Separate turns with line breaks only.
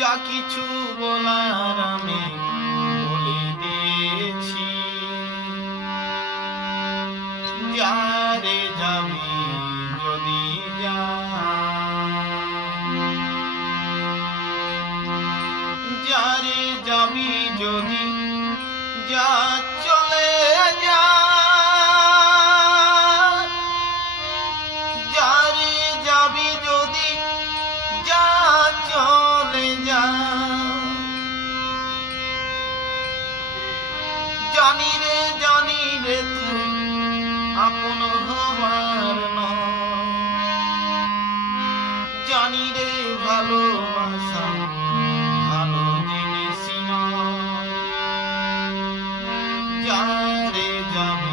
যা কিছু বলার আমি বলে দিয়েছি। যারে যাবি যদি যা যারে যাবি যদি যা জানি রে জানি রে আপন হবার জানি রে ভালোবাসা ভালো জিনিস যারে যাবে